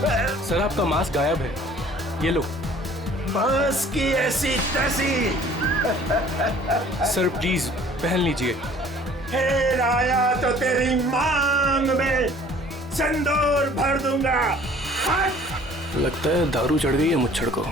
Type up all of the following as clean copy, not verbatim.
Sir आपका mask गायब है, ये लो। बस की ऐसी तैसी। सर प्लीज पहन लीजिए। फिर आया तो तेरी मांग में सिंदूर भर दूंगा। हट! लगता है दारू चढ़ गई है मुच्छड़ को।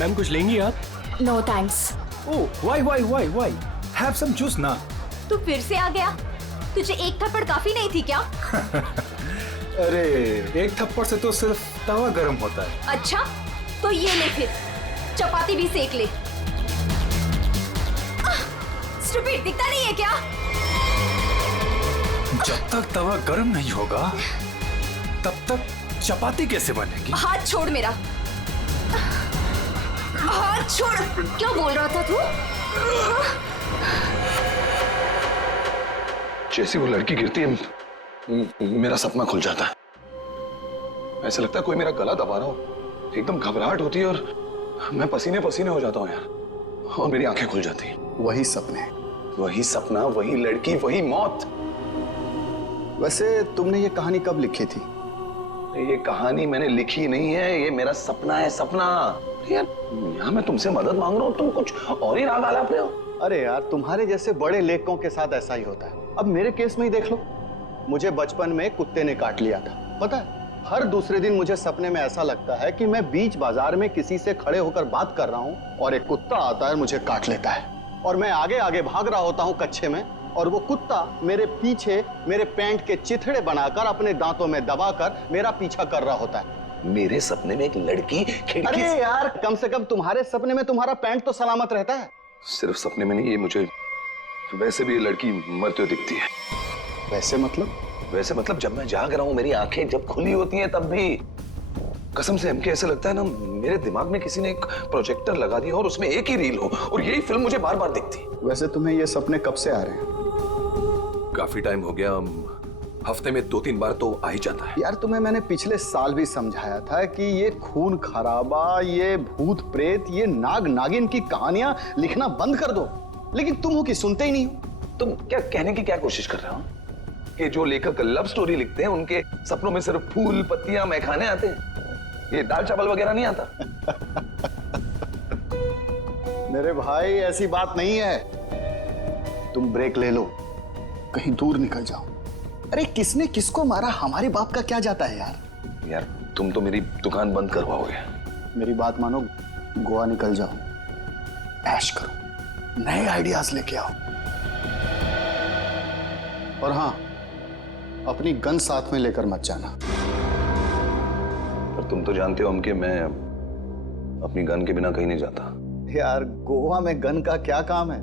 मैम कुछ लेंगी आप? No thanks. Oh why have some juice ना। तू फिर से आ गया? तुझे एक थप्पड़ काफी नहीं थी क्या? अरे एक थप्पड़ से तो सिर्फ तवा गर्म होता है। अच्छा तो ये ले फिर, चपाती भी सेक ले। स्टूपिड, दिखता नहीं है क्या? जब तक तवा गर्म नहीं होगा तब तक चपाती कैसे बनेगी? हाथ छोड़ मेरा, हाथ छोड़। क्या बोल रहा था तू? जैसी वो लड़की गिरती है मेरा सपना खुल जाता है। ऐसा लगता है कोई मेरा गला दबा रहा हो। एकदम घबराहट होती है और मैं पसीने पसीने हो जाता हूँ यार, और मेरी आंखें खुल जाती हैं। वही सपने, वही सपना, वही लड़की, वही मौत। वैसे तुमने ये कहानी कब लिखी थी? ये कहानी मैंने लिखी नहीं है, ये मेरा सपना है, सपना। यार यहाँ मैं तुमसे मदद मांग रहा हूँ, तुम कुछ और ही राग आलाप रहे हो। अरे यार तुम्हारे जैसे बड़े लेखकों के साथ ऐसा ही होता है। अब मेरे केस में ही देख लो, मुझे बचपन में कुत्ते ने काट लिया था। पता है, हर दूसरे दिन मुझे सपने में ऐसा लगता है कि मैं बीच बाजार में किसी से खड़े होकर बात कर रहा हूँ और एक कुत्ता आता है, मुझे काट लेता है और मैं आगे आगे भाग रहा होता हूँ कच्चे में, और वो कुत्ता मेरे पीछे मेरे पैंट के चिथड़े बनाकर अपने दांतों में दबाकर मेरा पीछा कर रहा होता है। मेरे सपने में एक लड़की खिड़की अरे यार कम से कम तुम्हारे सपने में तुम्हारा पैंट तो सलामत रहता है। सिर्फ सपने में नहीं, ये मुझे वैसे भी ये लड़की मरते हुए दिखती है। वैसे मतलब? वैसे मतलब जब मैं जाग रहा हूँ, मेरी आंखें जब खुली होती हैं तब भी कसम से हमके ऐसे लगता है ना, मेरे दिमाग में किसी ने एक प्रोजेक्टर लगा दिया और उसमें एक ही रील हो और यही फिल्म मुझे बार बार दिखती। वैसे तुम्हें ये सपने कब से आ रहे हैं? काफी टाइम हो गया, हफ्ते में 2-3 बार तो आ ही जाता है। यार तुम्हें मैंने पिछले साल भी समझाया था कि ये खून खराबा, ये भूत प्रेत, ये नाग नागिन की कहानियां लिखना बंद कर दो, लेकिन तुम हो कि सुनते ही नहीं हो। तुम क्या कहने की क्या कोशिश कर रहे हो कि जो लेखक लव स्टोरी लिखते हैं उनके सपनों में सिर्फ फूल पत्तियां मैखाने आते हैं, ये दाल चावल वगैरह नहीं आता? मेरे भाई ऐसी बात नहीं है, तुम ब्रेक ले लो, कहीं दूर निकल जाओ। अरे किसने किसको मारा हमारे बाप का क्या जाता है यार। यार तुम तो मेरी दुकान बंद करवाओगे। मेरी बात मानो, गोवा निकल जाओ, ऐश करो, नए आइडियाज लेके आओ, और हाँ अपनी गन साथ में लेकर मत जाना। पर तुम तो जानते हो हम कि मैं अपनी गन के बिना कहीं नहीं जाता। यार गोवा में गन का क्या काम है?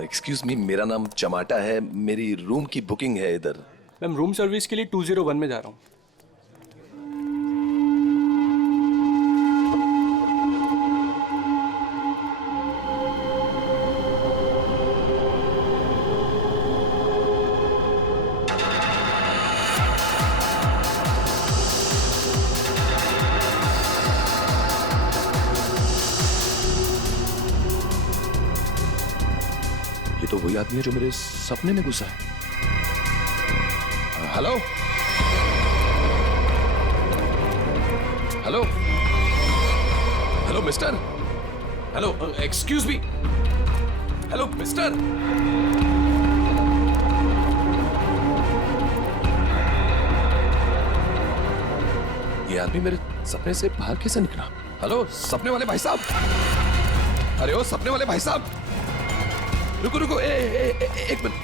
एक्सक्यूज मी, मेरा नाम चमाटा है, मेरी रूम की बुकिंग है इधर। मैम रूम सर्विस के लिए 201 में जा रहा हूँ। तो वही आदमी है जो मेरे सपने में घुसा है। Hello hello hello mister, hello excuse me, hello mister. ये आदमी मेरे सपने से बाहर कैसे निकला? हेलो सपने वाले भाई साहब, अरे ओ सपने वाले भाई साहब, रुको रुको, एक मिनट।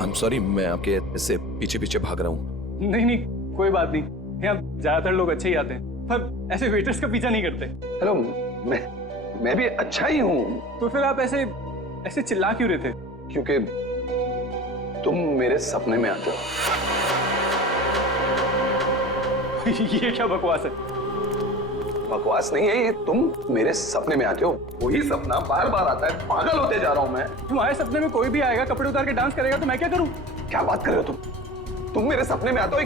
आई एम सॉरी, मैं आपके ऐसे पीछे पीछे भाग रहा हूँ। नहीं नहीं, कोई बात नहीं, यहाँ ज्यादातर लोग अच्छे ही आते हैं, पर ऐसे वेटर्स का पीछा नहीं करते। हेलो, मैं भी अच्छा ही हूँ। तो फिर आप ऐसे ऐसे चिल्ला क्यों रहे थे? क्योंकि तुम मेरे सपने में आते हो। ये क्या बकवास है? बकवास नहीं है ये, तुम मेरे सपने में आते हो। वही सपना बार बार आता है, पागल होते जा रहा हूँ मैं। तुम्हारे सपने में कोई भी आएगा, कपड़े उतार के डांस करेगा, तो मैं क्या करूँ? क्या बात कर रहे हो तुम मेरे सपने में आते हो।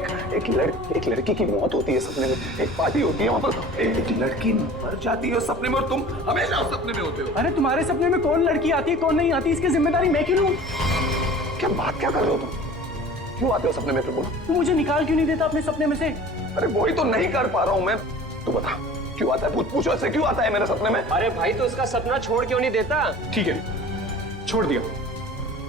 एक लड़की की मौत होती है सपने में, एक पार्टी होती है, वहां पर एक लड़की मर जाती है सपने में, और तुम हमेशा उस सपने में होते हो। अरे तुम्हारे सपने में कौन लड़की आती है, कौन नहीं आती, इसकी जिम्मेदारी मैं क्यों लूं? क्या बात क्या कर रहे हो तुम? क्यों आते हो सपने में? फिर बोलो। तू मुझे निकाल क्यों नहीं देता अपने सपने में से? अरे वही तो नहीं कर पा रहा हूँ मैं। तू बता क्यों आता है, पूछो इससे, क्यों आता है मेरे सपने में? अरे भाई, तो इसका सपना छोड़ क्यों नहीं देता? ठीक है, छोड़ दिया,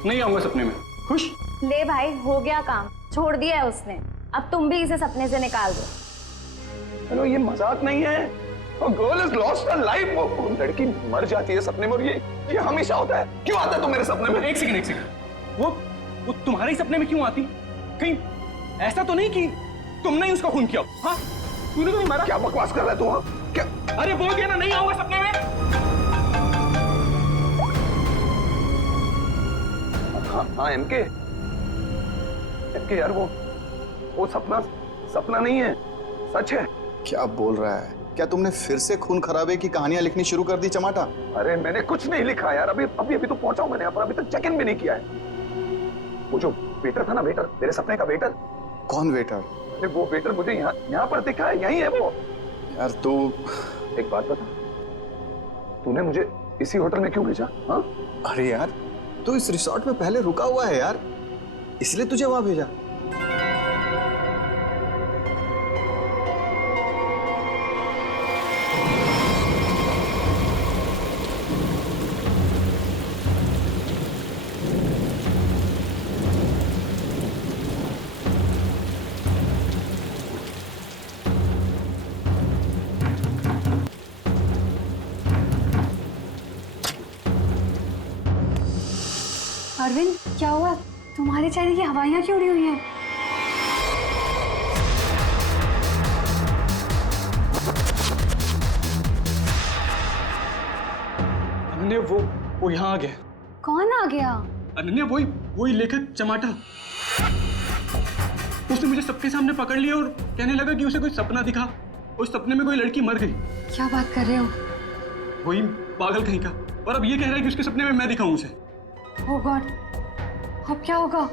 नहीं आऊंगा सपने में। खुश? ले भाई, हो गया काम, छोड़ दिया है उसने। अब तुम भी इसे सपने से निकाल दो। हेलो, ये मजाक नहीं है। Girl is lost her life. वो लड़की मर जाती है सपने में, और ये हमेशा होता है। क्यों आता है तू मेरे सपने में? एक सेकंड, वो तुम्हारे सपने में क्यों आती? कहीं ऐसा तो नहीं कि तुमने ही उसका खून किया? हाँ, तूने तो नहीं मारा। क्या बकवास कर रहा है तू? हाँ क्या? अरे बोल दिया ना, नहीं आऊंगा सपने में। हाँ एमके यार, वो सपना नहीं है, सच है। क्या बोल रहा है? क्या तुमने फिर से खून खराबे की कहानियां लिखनी शुरू कर दी चमाटा? अरे मैंने कुछ नहीं लिखा यार, अभी तो पहुंचा हूं मैंने यहाँ पर, अभी तक चेक इन भी नहीं किया है। वो जो वेटर था ना, वेटर, मेरे सपने का वेटर। कौन वेटर? अरे वो वेटर मुझे यहाँ पर दिखा है, यही है वो। यार तू एक बात बता, तूने मुझे इसी होटल में क्यों भेजा? हाँ, अरे यार, तू इस रिसोर्ट में पहले रुका हुआ है यार, इसलिए तुझे वहां भेजा। अरविंद, क्या हुआ? तुम्हारे चेहरे की हवाइयां क्यों उड़ी हुई हैं? अनन्या, वो यहाँ आ गया। कौन आ गया? अनन्या, वही लेखक चमाटा। उसने मुझे सबके सामने पकड़ लिया और कहने लगा कि उसे कोई सपना दिखा, उस सपने में कोई लड़की मर गई। क्या बात कर रहे हो? वही पागल कहीं का। और अब ये कह रहा है कि उसके सपने में मैं दिखाऊं उसे। ओह गॉड, अब क्या होगा?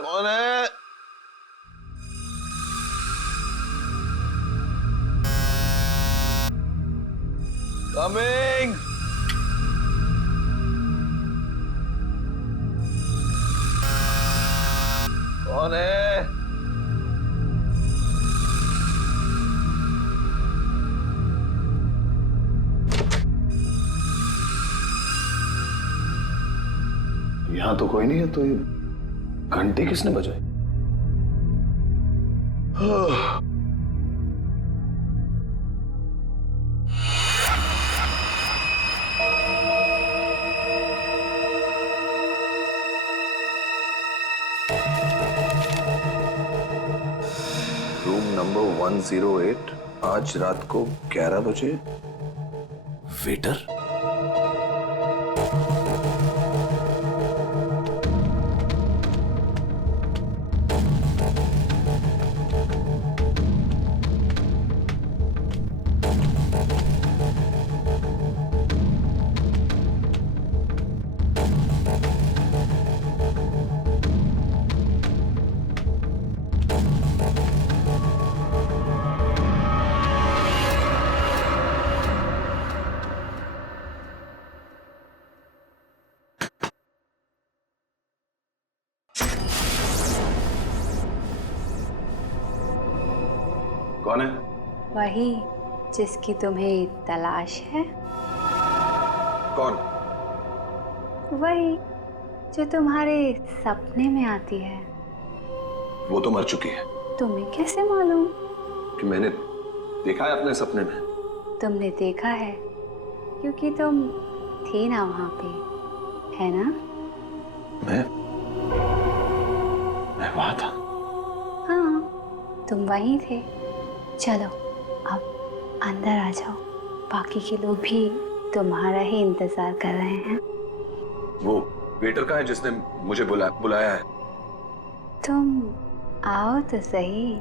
कौन है? कमिंग। कौन है? यहां तो कोई नहीं है, तो ये घंटी किसने बजाई? रूम नंबर 108, आज रात को 11 बजे। वेटर? कौन है? वही जिसकी तुम्हें तलाश है? कौन? वही जो तुम्हारे सपने में आती है। वो तो मर चुकी है। तुम्हें कैसे मालूम? कि मैंने देखा है अपने सपने में। तुमने देखा है क्योंकि तुम थी ना वहां पे, है ना? मैं वहां था। हाँ, तुम वहीं थे। चलो अब अंदर आ जाओ, बाकी के लोग भी तुम्हारा ही इंतजार कर रहे हैं। वो वेटर का है जिसने मुझे बुलाया है। तुम आओ तो सही।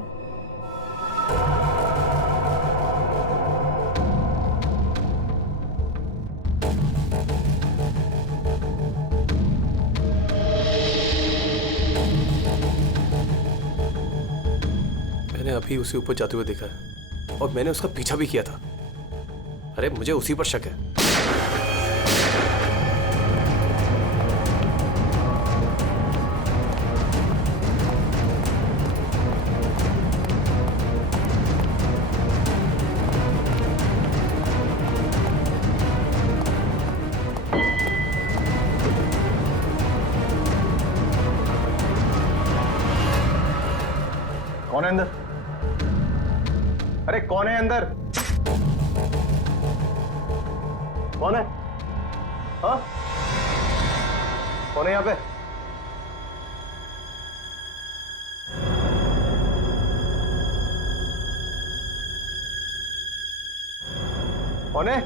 मैंने अभी उसी ऊपर जाते हुए देखा है और मैंने उसका पीछा भी किया था। अरे मुझे उसी पर शक है। कौन है अंदर? अरे कौन है अंदर? कौन है? हाँ? कौन है यहाँ पे? कौन है?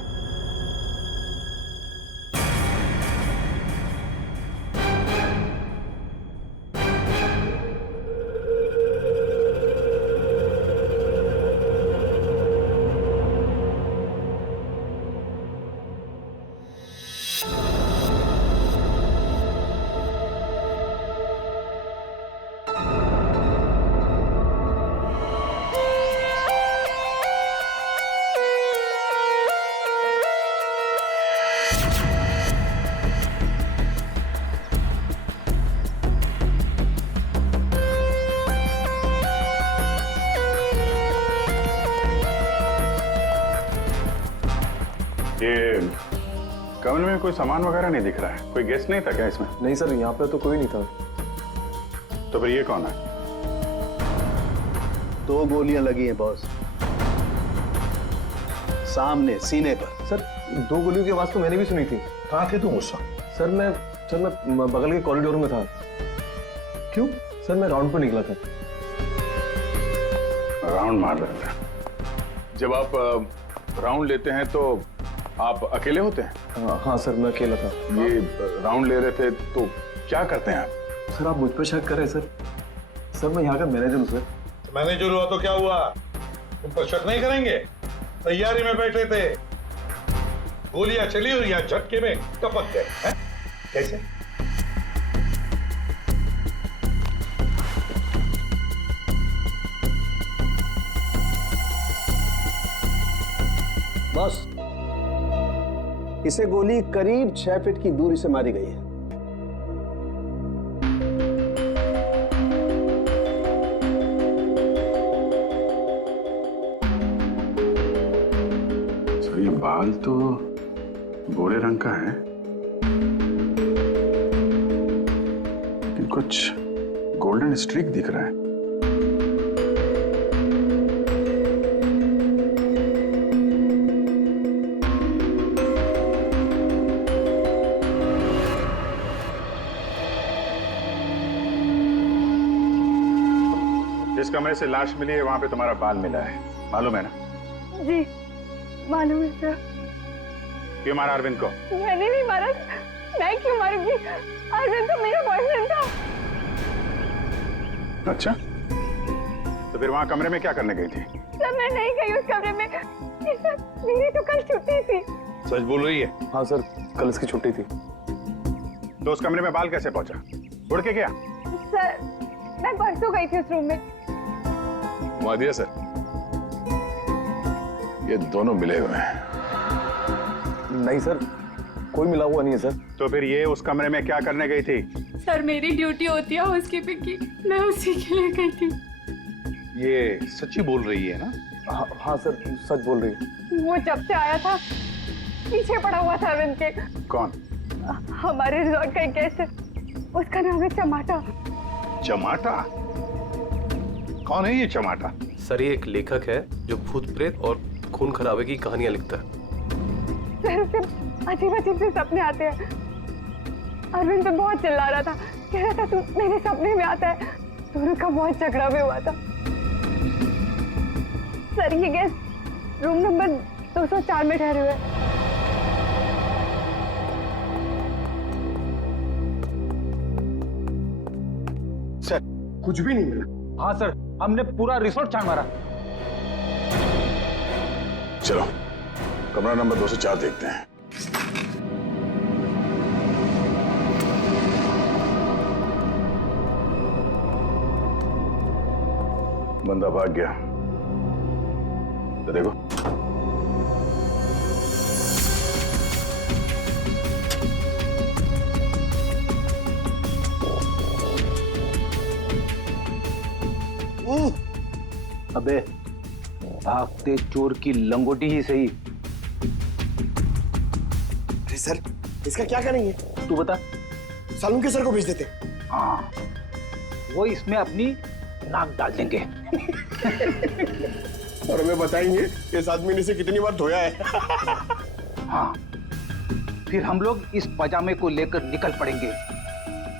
ये कमरे में कोई सामान वगैरह नहीं दिख रहा है। कोई गेस्ट नहीं था क्या इसमें? नहीं सर, यहाँ पे तो कोई नहीं था। तो फिर ये कौन है? 2 गोलियां लगी हैं बॉस, सामने सीने पर। सर 2 गोलियों की आवाज तो मैंने भी सुनी थी। कहाँ थे तुम उस वक्त? सर मैं बगल के कॉरिडोर में था। क्यों? सर मैं राउंड पर निकला था। राउंड मार रहे थे। जब आप राउंड लेते हैं तो आप अकेले होते हैं? हाँ सर, मैं अकेला था। ये राउंड ले रहे थे तो क्या करते हैं आप? सर आप मुझ पर शक कर रहे हैं सर? सर मैं यहाँ का मैनेजर हूँ सर। मैनेजर हुआ तो क्या हुआ? तुम पर शक नहीं करेंगे? तैयारी में बैठे थे, गोलियां चली और यहाँ झटके में टपक गए हैं? कैसे? बस इसे गोली करीब 6 फीट की दूरी से मारी गई है। सर ये बाल तो गोरे रंग का है, लेकिन कुछ गोल्डन स्ट्रीक दिख रहा है। जिस कमरे से लाश मिली है वहां पे तुम्हारा बाल मिला है, मालूम है ना? जी मालूम है सर। क्यों मारा अरविंद को? मैंने नहीं मारा। मैं क्यों मारूंगी? अरविंद तो मेरा बॉयफ्रेंड था। अच्छा, तो फिर वहां कमरे में क्या करने गई थी? सर मैं नहीं गई उस कमरे में। सर मेरी तो कल छुट्टी थी। सच बोल रही है? हाँ सर, कल इसकी छुट्टी थी। तो उस कमरे में बाल कैसे पहुंचा? उड़ के गया? सर मैं परसों गई थी उस रूम में। मादिया सर, ये दोनों मिले हुए हैं। नहीं सर, कोई मिला हुआ नहीं है सर। तो फिर ये उस कमरे में क्या करने गई थी? सर मेरी ड्यूटी होती है हाउसकीपिंग की, मैं उसी के लिए गई थी। ये सच्ची बोल रही है ना? हाँ सर, सच बोल रही है। वो जब से आया था पीछे पड़ा हुआ था अरविंद के। कौन? हमारे रिजॉर्ट का एक गेस्ट है, उसका नाम है चमाटा। चमाटा? कौन है ये चमाटा? सर ये एक लेखक है जो भूत प्रेत और खून खराबे की कहानियां लिखता है। सर उसे अजीब अजीब से सपने आते हैं। अरविंद पे बहुत चिल्ला रहा था, कह रहा था तू मेरे सपने में आता है। दोनों का बहुत झगड़ा भी हुआ था। सर ये गेस्ट रूम नंबर 204 में ठहरे हुए। सर कुछ भी नहीं मिला। हाँ सर, हमने पूरा रिसोर्ट छान मारा। चलो कमरा नंबर 204 देखते हैं। बंदा भाग गया तो देखो। अबे भागते चोर की लंगोटी ही सही। अरे सर, इसका क्या करेंगे? तू बता। सालून के सर को भेज देते। हाँ, वो इसमें अपनी नाक डाल देंगे। और हमें बताएंगे इस आदमी ने इसे कितनी बार धोया है। हाँ, फिर हम लोग इस पजामे को लेकर निकल पड़ेंगे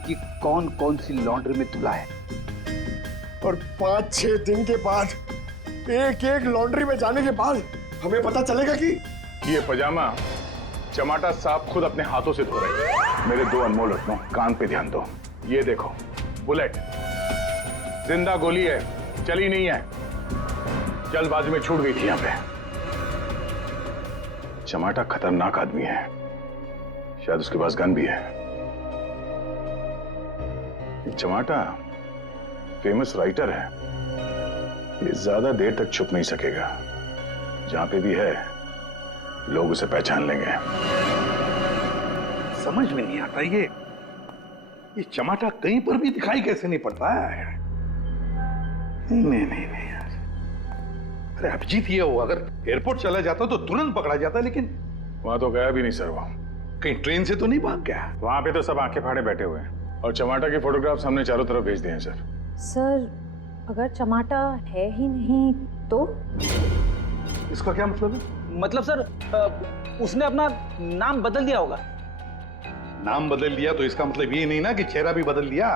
कि कौन कौन सी लॉन्ड्री में धुला है। और 5-6 दिन के बाद, एक एक लॉन्ड्री में जाने के बाद हमें पता चलेगा कि ये पजामा चमाटा साहब खुद अपने हाथों से धो रहे हैं। मेरे 2 अनमोल रत्नों, कान पे ध्यान दो। ये देखो बुलेट, जिंदा गोली है, चली नहीं है, जल्दबाजी में छूट गई थी यहां पे। चमाटा खतरनाक आदमी है, शायद उसके पास गन भी है। चमाटा फेमस राइटर है, ये ज्यादा देर तक छुप नहीं सकेगा। जहां पे भी है लोग उसे पहचान लेंगे। समझ में नहीं आता ये चमाटा कहीं पर भी दिखाई कैसे नहीं पड़ता है। नहीं यार, अरे अभिजीत ये हो, अगर एयरपोर्ट चला जाता तो तुरंत पकड़ा जाता, लेकिन वहां तो गया भी नहीं सर। वो कहीं ट्रेन से तो नहीं भाग गया? वहां पे तो सब आंखें फाड़े बैठे हुए हैं और चमाटा के फोटोग्राफ्स हमने चारों तरफ भेज दिए हैं सर। सर अगर चमाटा है ही नहीं तो? इसका क्या मतलब है? मतलब सर उसने अपना नाम बदल दिया होगा। नाम बदल दिया तो इसका मतलब ये नहीं ना कि चेहरा भी बदल दिया।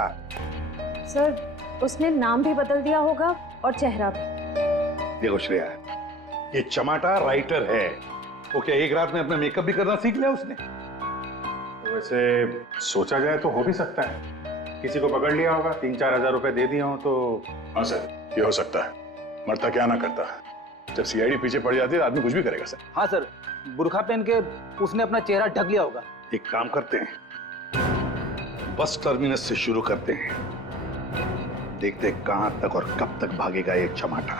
सर उसने नाम भी बदल दिया होगा और चेहरा भी। देखो श्रेया, ये चमाटा राइटर है, वो क्या एक रात में अपना मेकअप भी करना सीख लिया उसने? वैसे सोचा जाए तो हो भी सकता है, किसी को पकड़ लिया होगा, 3-4 हजार रुपए दे दिए हो तो। हाँ सर, ये हो सकता है। मरता क्या ना करता, जब सीआईडी पीछे पड़ जाती है आदमी कुछ भी करेगा सर। हाँ सर, बुर्खा पहन के उसने अपना चेहरा ढक लिया होगा। एक काम करते हैं, बस टर्मिनस से शुरू करते हैं, देखते हैं कहां तक और कब तक भागेगा ये चमाटा।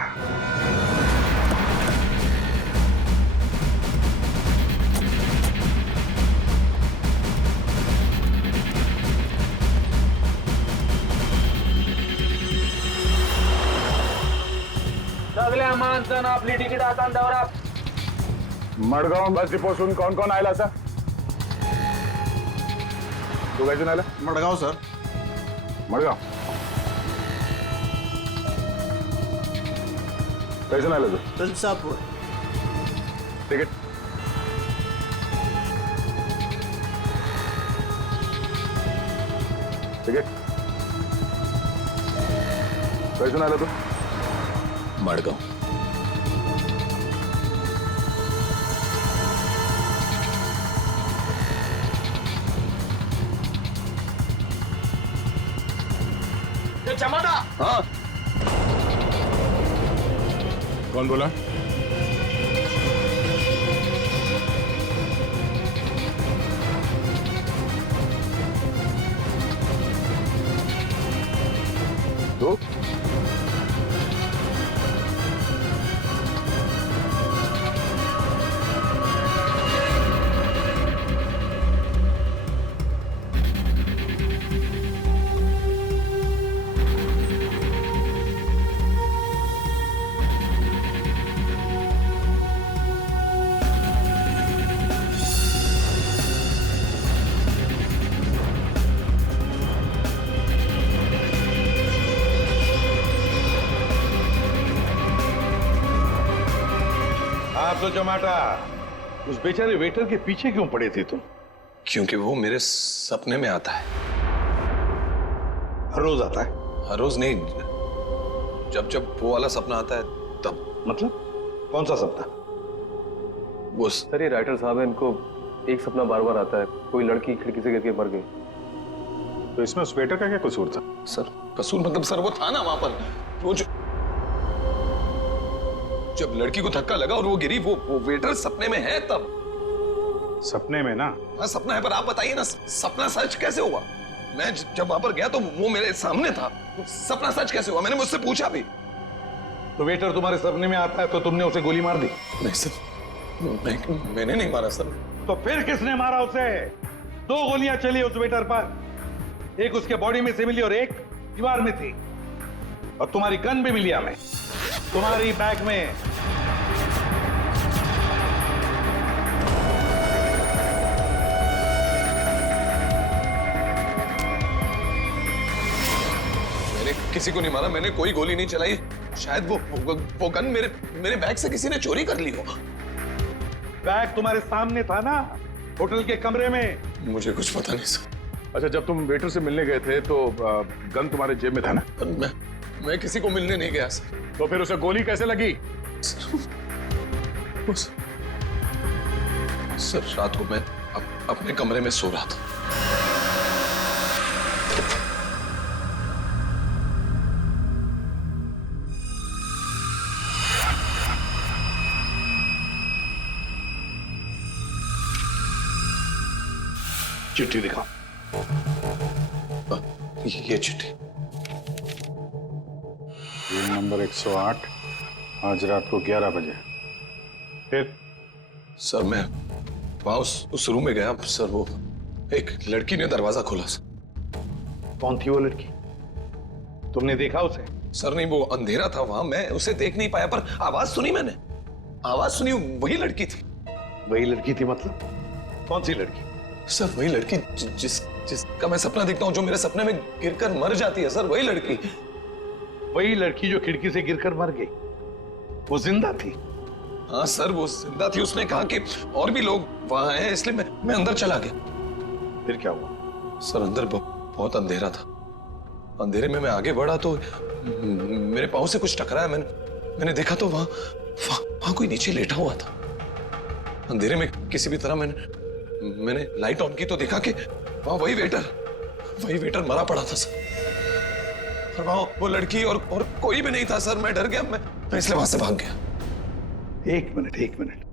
सगळ्या माणसानं आपली तिकीट आता दौरा। मडगाव बस डिपोसून कोण कोण आयला सर? तू काय आला? मडगाव सर। मडगाव कैसे आला तू? तुलसापूर। तिकीट तिकीट कैसे आला तू? मडगाव। चमाटा। हाँ, कौन बोला? तो तो टमाटा, उस बेचारे वेटर के पीछे क्यों पड़े थे तुम? क्योंकि वो मेरे सपने में आता है। हर रोज आता है? हर रोज नहीं, जब जब वो वाला सपना आता है तब। मतलब कौन सा सपना? वो सर ये राइटर साहब है, इनको एक सपना बार बार आता है, कोई लड़की खिड़की से गिर के मर गई। तो इसमें उस वेटर का क्या कसूर था? सर कसूर मतलब सर वो था ना वहां पर, वो जब लड़की को धक्का लगा और वो गिरी, वो वेटर सपने में है तब। सपने में ना? हाँ सपना है, पर आप बताइए ना सपना सच कैसे हुआ? मैं जब वहां पर गया तो वो मेरे सामने था, सपना सच कैसे हुआ? मैंने मुझसे पूछा भी। तो वेटर तुम्हारे सपने में आता है तो तुमने उसे गोली मार दी? नहीं सर, मैंने नहीं मारा सर। तो फिर किसने मारा उसे? 2 गोलियां चली उस वेटर पर, एक उसके बॉडी में से मिली और एक दीवार में थी। और तुम्हारी गन भी मिली हमें, तुम्हारी बैग में। मैंने किसी को नहीं मारा, मैंने कोई गोली नहीं चलाई। शायद वो गन मेरे बैग से किसी ने चोरी कर ली हो। बैग तुम्हारे सामने था ना, होटल के कमरे में। मुझे कुछ पता नहीं सर। अच्छा, जब तुम वेटर से मिलने गए थे तो गन तुम्हारे जेब में था ना? मैं किसी को मिलने नहीं गया सर। तो फिर उसे गोली कैसे लगी? सर रात को मैं अपने कमरे में सो रहा था। चिट्ठी दिखाओ। ये चिट्ठी। रूम नंबर 108, आज रात को 11 बजे। फिर? सर मैं वहां उस रूम में गया सर, वो एक लड़की ने दरवाजा खोला सर। कौन थी वो लड़की? तुमने देखा उसे? सर नहीं, वो अंधेरा था वहां, मैं उसे देख नहीं पाया, पर आवाज सुनी मैंने। आवाज सुनी, वही लड़की थी। वही लड़की थी मतलब? कौन सी लड़की? सर वही लड़की जिसका मैं सपना देखता हूँ, जो मेरे सपने में गिरकर मर जाती है सर, वही लड़की। वही लड़की जो खिड़की से गिरकर मर गई, वो जिंदा थी? हाँ सर वो जिंदा थी। उसने कहा कि और भी लोग वहां हैं, इसलिए मैं अंदर चला गया। फिर क्या हुआ? सर अंदर बहुत अंधेरा था। अंधेरे में मैं आगे बढ़ा तो मेरे पाँव से कुछ टकराया। मैंने देखा तो वहां कोई नीचे लेटा हुआ था। अंधेरे में किसी भी तरह मैंने लाइट ऑन की तो देखा कि वहां वही वेटर मरा पड़ा था सर। और वहां वो लड़की और कोई भी नहीं था सर। मैं डर गया, मैं इसलिए वहां से भाग गया। एक मिनट,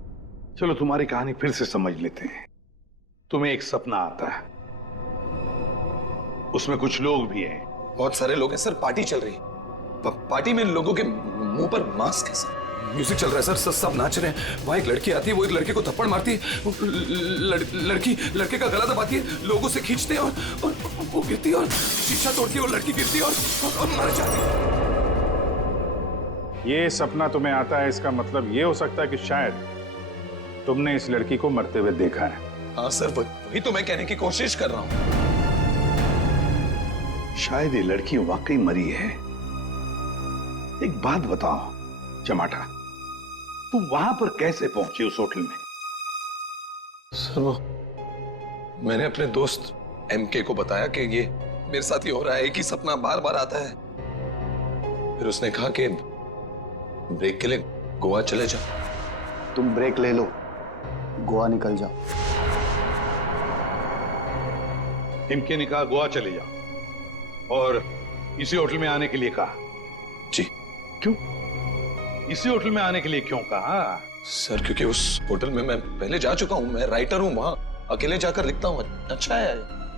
चलो तुम्हारी कहानी फिर से समझ लेते हैं। तुम्हें एक सपना आता है, उसमें कुछ लोग भी हैं। बहुत सारे लोग हैं सर, पार्टी चल रही है। पार्टी में लोगों के मुंह पर मास्क है सर। म्यूजिक चल रहा है सर, सब नाच रहे हैं। वहां एक लड़की आती है, वो एक लड़के को थप्पड़ मारती है। लड़की लड़के का गला दबाती है, लोगों से खींचते हैं और वो गिरती है और शीशा तोड़ती है और लड़की गिरती है और मर जाती है। ये सपना तुम्हें आता है, इसका मतलब ये हो सकता है कि शायद तुमने इस लड़की को मरते हुए देखा है। हाँ सर, वही तो मैं कहने की कोशिश कर रहा हूँ। शायद ये लड़की वाकई मरी है। एक बात बताओ चमाटा, तुम वहां पर कैसे पहुंचे उस होटल में? सर वो मैंने अपने दोस्त एमके को बताया कि ये मेरे साथ ही हो रहा है, एक ही सपना बार बार आता है। फिर उसने कहा कि ब्रेक के लिए गोवा चले जाओ। तुम ब्रेक ले लो, गोवा निकल जाओ। एमके ने कहा गोवा चले जाओ और इसी होटल में आने के लिए कहा? जी। क्यों इसी होटल में आने के लिए क्यों कहा? सर क्योंकि उस होटल में मैं पहले जा चुका हूँ। मैं राइटर हूँ, वहां अकेले जाकर लिखता हूँ। अच्छा है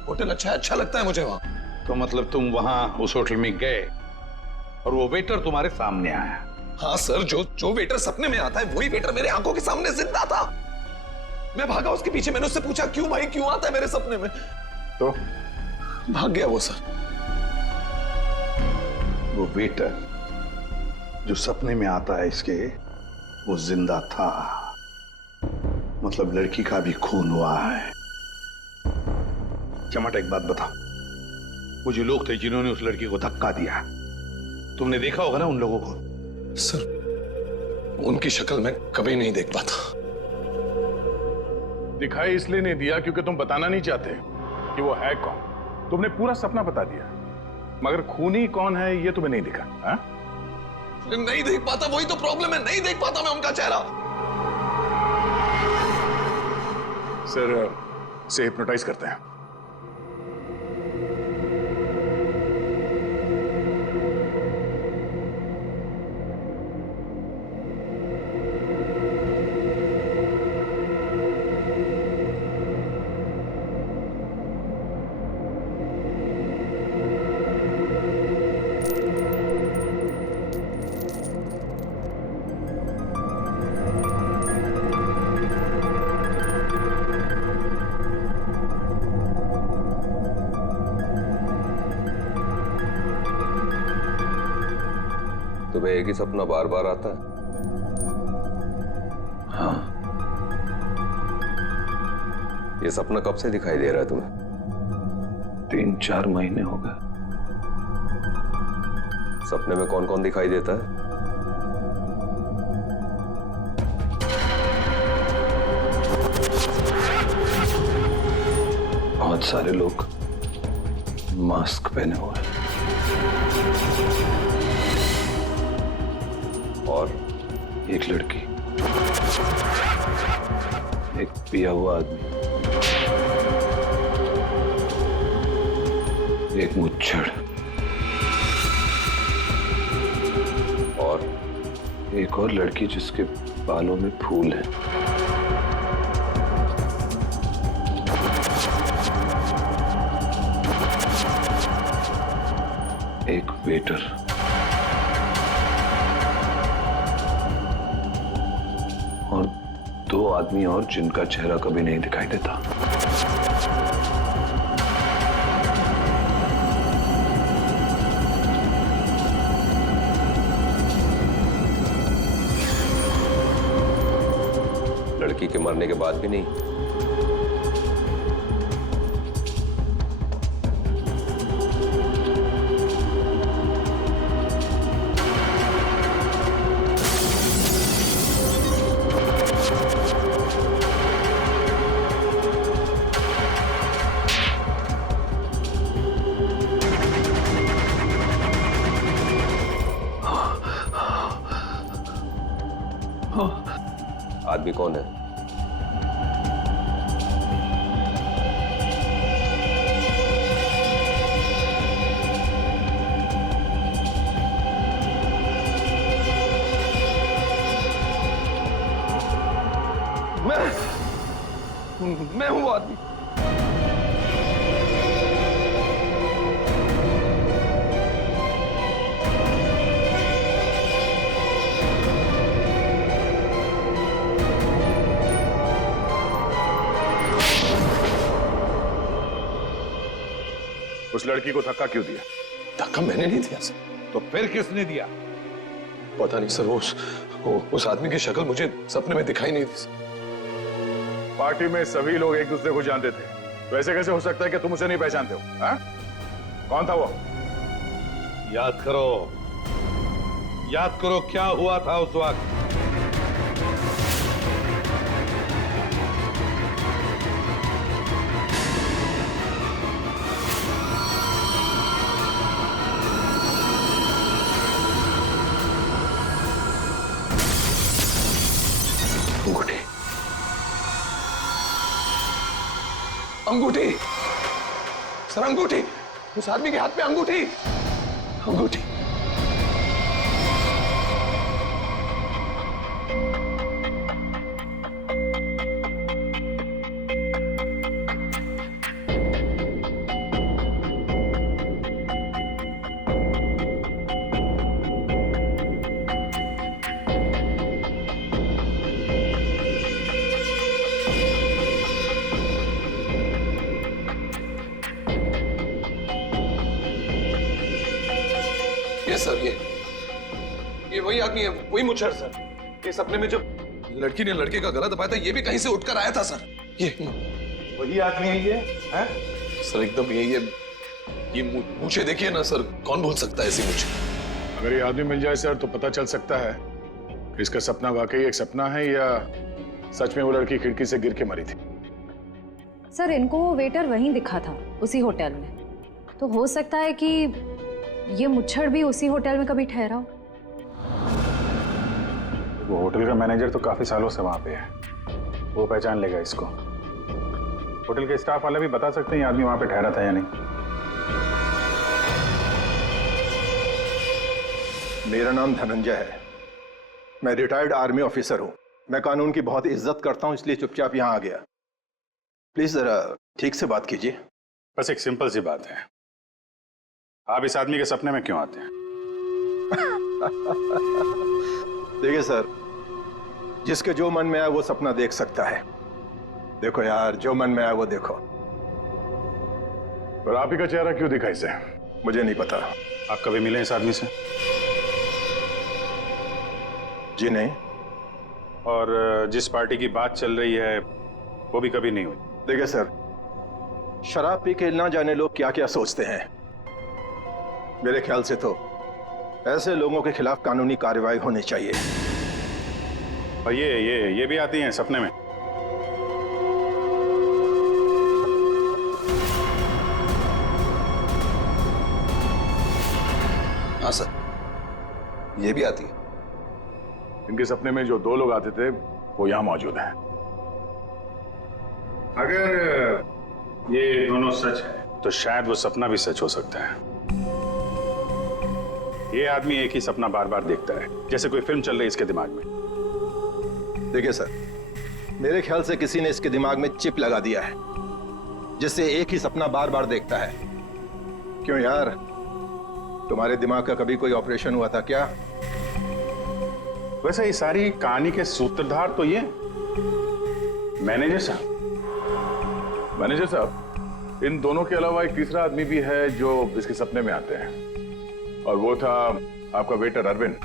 होटल, अच्छा लगता है मुझे वहां। तो मतलब तुम वहां उस होटल में गए और वो वेटर तुम्हारे सामने आया? हाँ सर, जो वेटर सपने में आता है वही वेटर मेरे आंखों के सामने जिंदा था। मैं भागा उसके पीछे, मैंने उससे पूछा क्यों भाई, क्यों आता है मेरे सपने में? तो भाग गया वो सर। वो वेटर जो सपने में आता है इसके, वो जिंदा था। मतलब लड़की का भी खून हुआ है। चमाटा एक बात बताओ, वो जो लोग थे जिन्होंने उस लड़की को धक्का दिया, तुमने देखा होगा ना उन लोगों को? सर उनकी शक्ल मैं कभी नहीं देख पाता। दिखाई इसलिए नहीं दिया क्योंकि तुम बताना नहीं चाहते कि वो है कौन। तुमने पूरा सपना बता दिया, मगर खूनी कौन है ये तुम्हें नहीं दिखा। हा? नहीं देख पाता, वही तो प्रॉब्लम है, नहीं देख पाता मैं उनका चेहरा। सर से हिप्नोटाइज करते हैं। तुम्हें एक ही सपना बार बार आता है? हाँ। ये सपना कब से दिखाई दे रहा है तुम्हें? 3-4 महीने हो गए। सपने में कौन कौन दिखाई देता है? बहुत सारे लोग मास्क पहने हुए हैं। और एक लड़की, एक पिया हुआ आदमी, एक मुच्छड़ और एक और लड़की जिसके बालों में फूल है। एक वेटर, और 2 आदमी और जिनका चेहरा कभी नहीं दिखाई देता। लड़की के मरने के बाद भी नहीं? आदमी कौन है? मैं हूं आदमी। उस लड़की को धक्का क्यों दिया? धक्का मैंने नहीं दिया सर। तो फिर किसने दिया? पता नहीं सर, उस आदमी की शक्ल मुझे सपने में दिखाई नहीं दी सर। पार्टी में सभी लोग एक दूसरे को जानते थे, तो ऐसे कैसे हो सकता है कि तुम उसे नहीं पहचानते हो? हा? कौन था वो? याद करो क्या हुआ था उस वक्त। अंगूठी, अंगूठी सर, अंगूठी। उस आदमी के हाथ में अंगूठी, अंगूठी। सर ये वही आदमी है, वही मुच्छड़ सर। ये सपने में जब लड़की ने लड़के का गला दबाया था, ये भी कहीं से उठकर आया था सर। ये वही आदमी है ये? है? सर एकदम ये मूछे देखिए ना सर, कौन भूल सकता है ऐसी मूछे? अगर ये आदमी मिल जाए सर तो पता चल सकता है इसका सपना वाकई एक सपना है या सच में वो लड़की खिड़की से गिर के मरी थी? सर इनको वो वेटर वहीं दिखा था, उसी होटल में। तो हो सकता है कि ये मुच्छड़ भी उसी होटल में कभी ठहरा हो। वो होटल का मैनेजर तो काफी सालों से वहां पे है, वो पहचान लेगा इसको। होटल के स्टाफ वाले भी बता सकते हैं ये आदमी वहां पे ठहरा था या नहीं। मेरा नाम धनंजय है, मैं रिटायर्ड आर्मी ऑफिसर हूं। मैं कानून की बहुत इज्जत करता हूं, इसलिए चुपचाप यहां आ गया। प्लीज जरा ठीक से बात कीजिए। बस एक सिंपल सी बात है, आप इस आदमी के सपने में क्यों आते हैं? देखिए सर, जिसके जो मन में आए वो सपना देख सकता है। देखो यार, जो मन में आए वो देखो। और आप ही का चेहरा क्यों दिखा इसे? मुझे नहीं पता। आप कभी मिले इस आदमी से? जी नहीं। और जिस पार्टी की बात चल रही है वो भी कभी नहीं हुई? देखिए सर, शराब पी के ना जाने लोग क्या क्या सोचते हैं। मेरे ख्याल से तो ऐसे लोगों के खिलाफ कानूनी कार्रवाई होनी चाहिए। और ये भी आती हैं सपने में? हाँ सर, ये भी आती है। इनके सपने में जो 2 लोग आते थे वो यहां मौजूद हैं। अगर ये दोनों सच है तो शायद वो सपना भी सच हो सकता है। ये आदमी एक ही सपना बार बार देखता है, जैसे कोई फिल्म चल रही है इसके दिमाग में। देखिए सर, मेरे ख्याल से किसी ने इसके दिमाग में चिप लगा दिया है, जिससे एक ही सपना बार बार देखता है। क्यों यार, तुम्हारे दिमाग का कभी कोई ऑपरेशन हुआ था क्या? वैसे ये सारी कहानी के सूत्रधार तो ये मैनेजर साहब। मैनेजर साहब, इन दोनों के अलावा एक तीसरा आदमी भी है जो इसके सपने में आते हैं, और वो था आपका वेटर अरविंद।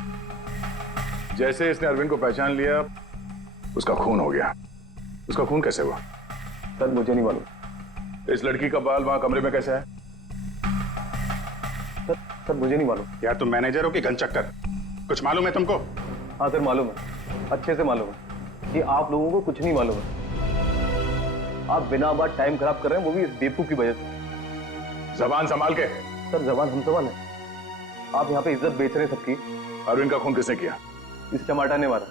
जैसे इसने अरविंद को पहचान लिया, उसका खून हो गया। उसका खून कैसे हुआ? सर मुझे नहीं मालूम। इस लड़की का बाल वहां कमरे में कैसे है? सर मुझे नहीं मालूम। यार तुम मैनेजर हो कि घनचक्कर, कुछ मालूम है तुमको? हाँ सर मालूम है, अच्छे से मालूम है कि आप लोगों को कुछ नहीं मालूम है। आप बिना बात टाइम खराब कर रहे हैं, वो भी इस बेवकूफ की वजह से। जबान संभाल के। सर जबान हम सवाल है, आप यहाँ पे इज्जत बेच रहे हैं सबकी। अरविंद का खून किसने किया? इस चमाटा ने मारा।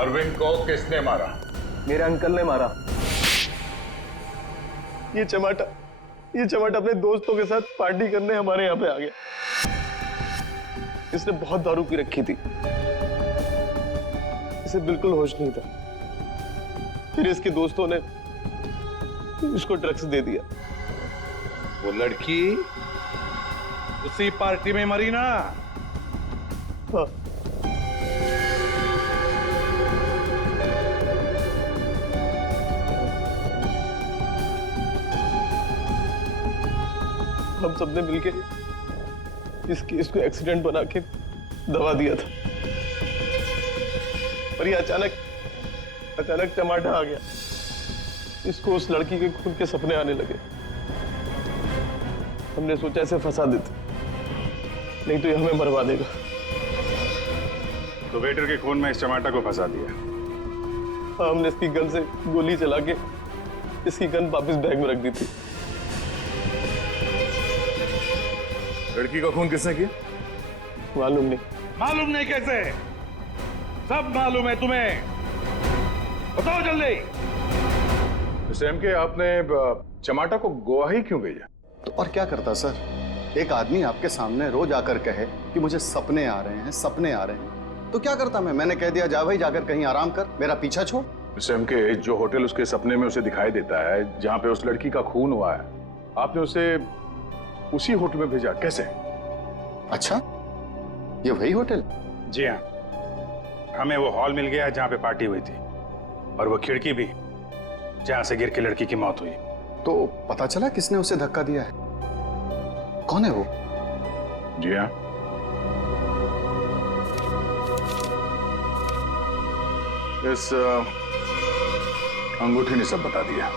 अरविंद को किसने मारा? मेरे अंकल ने मारा। ये चमाटा अपने दोस्तों के साथ पार्टी करने हमारे यहाँ पे आ गया। इसने बहुत दारू पी रखी थी, इसे बिल्कुल होश नहीं था। फिर इसके दोस्तों ने इसको ड्रग्स दे दिया। वो लड़की उसी पार्टी में मरी ना? हाँ। हम सबने मिलके इस केस को एक्सीडेंट बना के दबा दिया था, और ये अचानक टमाटर आ गया। इसको उस लड़की के खून के सपने आने लगे। हमने सोचा इसे फंसा देते, नहीं तो ये हमें मरवा देगा। तो वेटर के खून में इस टमाटर को फंसा दिया? हाँ, हमने इसकी गन से गोली चला के इसकी गन वापस बैग में रख दी थी। लड़की का खून किसने किया? मालूम नहीं। मालूम नहीं कैसे? सब मालूम है तुम्हें, बताओ जल्दी। सैम के आपने चमाटा को गोवा ही क्यों भेजा? तो और क्या करता सर, एक आदमी आपके सामने रोज आकर कहे कि मुझे सपने आ रहे हैं, तो क्या करता मैंने कह दिया जा भाई जाकर कहीं आराम कर, मेरा पीछा छोड़। सैम के जो होटल उसके सपने में उसे दिखाई देता है, जहां पे उस लड़की का खून हुआ है, आपने उसे उसी होटल में भेजा कैसे? अच्छा, ये वही होटल? जी हाँ, हमें वो हॉल मिल गया जहां पे पार्टी हुई थी, और वो खिड़की भी जहां से गिर के लड़की की मौत हुई। तो पता चला किसने उसे धक्का दिया है? कौन है वो? जी हाँ, इस अंगूठी ने सब बता दिया।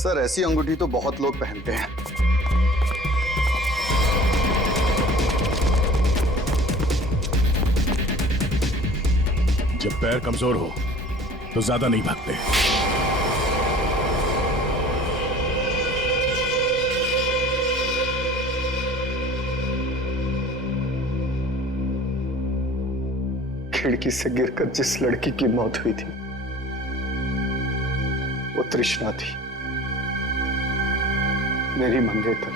सर ऐसी अंगूठी तो बहुत लोग पहनते हैं। जब पैर कमजोर हो तो ज्यादा नहीं भागते। खिड़की से गिरकर जिस लड़की की मौत हुई थी वो तृष्णा थी, मेरी मंगेतर।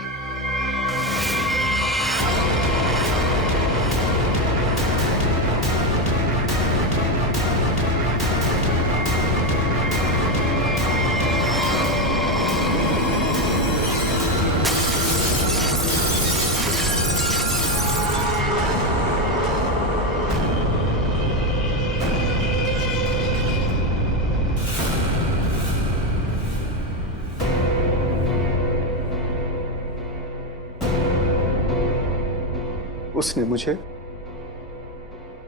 उसने मुझे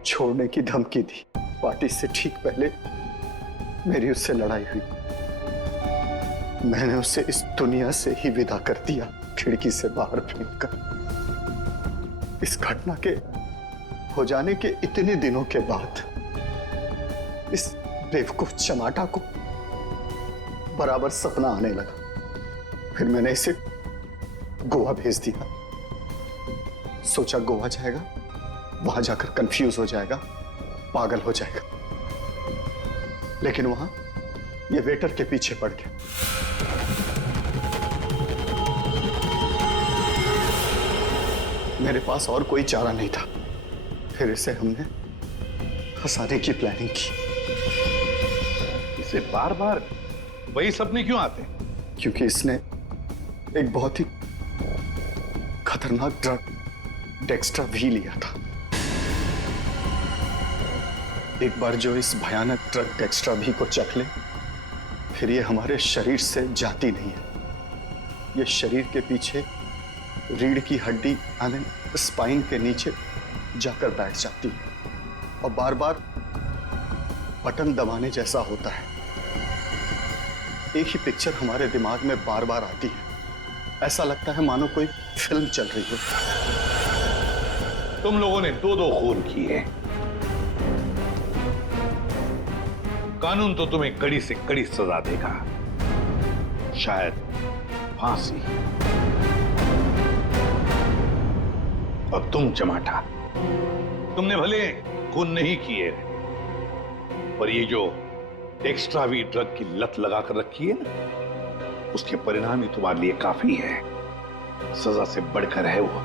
छोड़ने की धमकी दी। पार्टी से ठीक पहले मेरी उससे लड़ाई हुई। मैंने उसे इस दुनिया से ही विदा कर दिया, खिड़की से बाहर फेंककर। इस घटना के हो जाने के इतने दिनों के बाद इस बेवकूफ चमाटा को बराबर सपना आने लगा। फिर मैंने इसे गोवा भेज दिया। सोचा गोवा जाएगा, वहां जाकर कंफ्यूज हो जाएगा, पागल हो जाएगा। लेकिन वहां ये वेटर के पीछे पड़ गया। मेरे पास और कोई चारा नहीं था। फिर इसे हमने फंसाने की प्लानिंग की। इसे बार बार वही सपने क्यों आते? क्योंकि इसने एक बहुत ही खतरनाक ड्रग डेक्स्ट्रा भी लिया था। एक बार जो इस भयानक ड्रग डेक्स्ट्रा भी को चख ले, फिर ये हमारे शरीर से जाती नहीं है। ये शरीर के पीछे रीढ़ की हड्डी यानी स्पाइन के नीचे जाकर बैठ जाती है और बार बार बटन दबाने जैसा होता है। एक ही पिक्चर हमारे दिमाग में बार बार आती है। ऐसा लगता है मानो कोई फिल्म चल रही हो। तुम लोगों ने दो खून किए। कानून तो तुम्हें कड़ी से कड़ी सजा देगा, शायद फांसी। और तुम चमाटा, तुमने भले खून नहीं किए, पर ये जो एक्स्ट्रा वी ड्रग की लत लगाकर रखी है ना, उसके परिणाम ही तुम्हारे लिए काफी है। सजा से बढ़कर है वो।